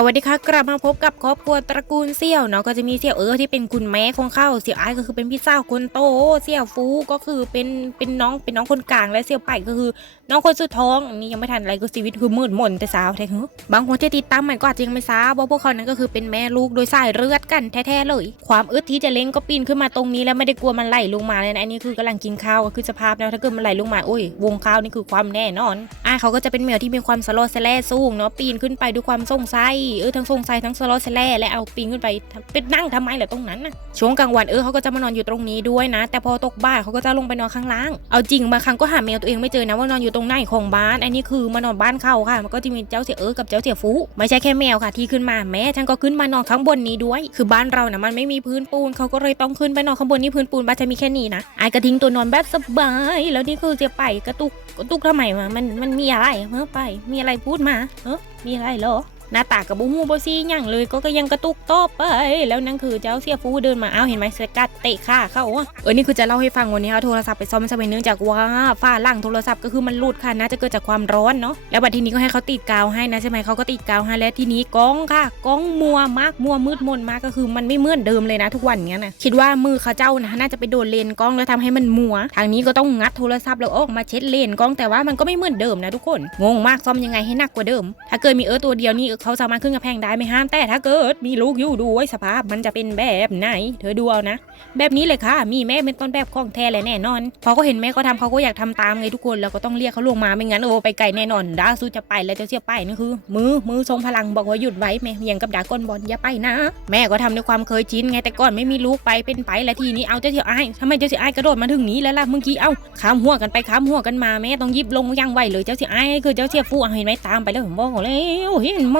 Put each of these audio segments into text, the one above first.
สวัสดีค่ะกลับมาพบกับครอบครัวตระกูลเสี่ยวเนาะก็จะมีเสี่ยวเออที่เป็นคุณแม่ของเขาเสี่ยวไอ้ก็คือเป็นพี่สาวคนโตเสี่ยวฟูก็คือเป็นเป็นน้องเป็นน้องคนกลางและเสี่ยวไปก็คือ น้องคนสุดท้องนนี้ยังไม่ทันอะไรก็ชีวิตคือมืดมนแต่สาวแท้หือบางคนที่ติดตามมันก็อาจจะยังไม่ทราบว่าพวกเขานั้นก็คือเป็นแม่ลูกโดยสายเลือดกันแท้ๆเลย ความอึดที่จะเล้งก็ปีนขึ้นมาตรงนี้แล้วไม่ได้กลัวมันไหลลงมาเลยนะอันนี้คือกำลังกินข้าวก็คือสภาพแล้วถ้าเกิดมันไหลลงมาโอ้ยวงข้าวนี่คือความแน่นอน เขาก็จะเป็นแมวที่มีความสโลว์สแลสูงเนาะปีนขึ้นไปด้วยความสงสัยเออทั้งสงสัยทั้งสโลว์สแลและเอาปีนขึ้นไปเป็นนั่งทำไมเหรอตรงนั้นน่ะช่วงกลางวันเออเขาก็จะมานอนอยู่ตรงนี้ด้วยนะ แต่พอตกบ่ายเขาก็จะลงไปนอนข้างล่างเอาจริงบางครั้งก็หาแมวตัวเองไม่เจอนะว่านอนอยู่ตรงไหนของบ้าน อันนี้คือมานอนบ้านเขาค่ะ มันก็จะมีเจ้าเสียเออกับเจ้าเสียฟูไม่ใช่แค่แมวค่ะที่ขึ้นมาแม่ฉันก็ขึ้นมานอนข้างบนนี้ด้วย คือบ้านเรานะมันไม่มีพื้นปูนเขาก็เลยต้องขึ้นไปนอนข้างบนนี่พื้นปูนบ้านจะมีแค่นี้นะไอ้กระทิงตัวนอนแบบสบาย แล้วนี่คือจะไปกระตุกกระตุกทำไมมันมันมีอะไรเมื่อไป มีอะไรพูดมาเอ้อมีอะไรเหรอ หน้าตากับบูฮูบซี่ยั่งเลยก็ก็ยังกระตุกโตอบไปแล้วนั่นคือเจ้าเสียฟูเดินมาเอาเห็นไหมสกัดเตะขาเขาอะเออนี่คือจะเล่าให้ฟังวันนี้เอาโทรศัพท์ไปซ่อมสมัยเนื่องจากว่าฝ้าหลังโทรศัพท์ก็คือมันหลุดค่ะน่าจะเกิดจากความร้อนเนาะแล้วบัดทีนี้ก็ให้เขาติดกาวให้นะใช่ไหมเขาก็ติดกาวให้แล้วทีนี้กล้องค่ะกล้องมัวมากมัวมืดมนมากก็คือมันไม่เหมือนเดิมเลยนะ ทุกวันเนี้ยนะคิดว่ามือเขาเจ้านะน่าจะไปโดนเลนกล้องแล้วทำให้มันมัว ทางนี้ก็ต้องงัดโทรศัพท์แล้วออกมาเช็ดเลนกล้องแต่ว่ามันก็ไม่เหมือนเดิมนะทุกคนงงมากซ่อมยังไงให้หนักกว่าเดิม ถ้าเกิดมีเออตัวเดียวนี่เขาสามารถขึ้นกระแพงได้ไม่ห้ามแต่ถ้าเกิดมีลูกอยู่ด้วยสภาพมันจะเป็นแบบไหน เธอดูเอานะ แบบนี้เลยค่ะ มีแม่เป็นต้นแบบของแท้เลยแน่นอน พอเขาเห็นแม่เขาทำเขาก็อยากทำตามไงทุกคนแล้วก็ต้องเรียกเขาลงมาไม่งั้นโอ้ไปไกลแน่นอนดาสู้จะไปแล้วเจะเสียไปนี่คือ มือมือทรงพลังบอกว่าหยุดไว้แม่ยังกับดากอนบอลอย่าไปนะ แม่ก็ทำด้วยความเคยชินไงแต่ก่อนไม่มีลูกไปเป็นไปแล้วทีนี้เอาเจ้าเสียไอ้ทำไมเจ้าเสียไอ้กระโดดมาถึงนี้แล้วล่ะเมื่อกี้เอ้าข้ามหัวกันไปข้ามหัวกันมาแม่ต้องยิบลงยังไหวเลยเจ้าเสียอ้ายคือเจ้าเสียฟูเอาเห็นไหมตามไปแล้วผมบอกแล้วเห็นไหม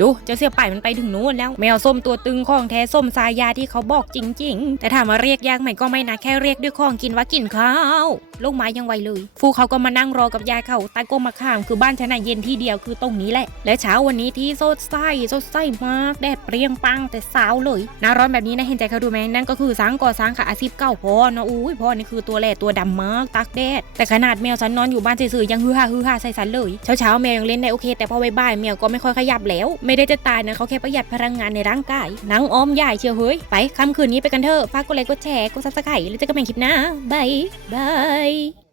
ดูเจ้าเสียไปมันไปถึงนู้นแล้ว แมวส้มตัวตึงของแท้ส้มสายยาที่เขาบอกจริง ๆ แต่ถามมาเรียกยากไหมก็ไม่นะแค่เรียกด้วยของกินว่ากินข้าวลงไม้ยังไวเลย ฟูเขาก็มานั่งรอกับยายเขาใต้ก้มมะขามคือบ้านฉันน่ะเย็นที่เดียวคือตรงนี้แหละ และเช้าวันนี้ที่สดใสสดใสมากแดดเปรี้ยงปังแต่สาวเลยหน้าร้อนแบบนี้นะเห็นใจเขาดูไหมนั่นก็คือสร้างก่อสร้างค่ะอาชีพเก่าพ่อเนาะอุ้ยพ่อนี่คือตัวแหล่ตัวดำมากตากแดดแต่ขนาดแมวฉันนอนอยู่บ้านเฉยๆยังฮือฮาฮือฮาใส่ฉันเลยเช้าเช้าแมวยังเล่นได้โอเค แต่พอบ่ายแมวก็ไม่ค่อยขยับแล้ว ไม่ได้จะตายนะเขาแค่ประหยัดพลังงานในร่างกายหนังอ้อมใหญ่เชียวเฮ้ย ไปค่ำคืนนี้ไปกันเถอะ ฝากกดไลค์กดแชร์กดซับสไครต์แล้วเจอกันใหม่คลิปหน้าบายบาย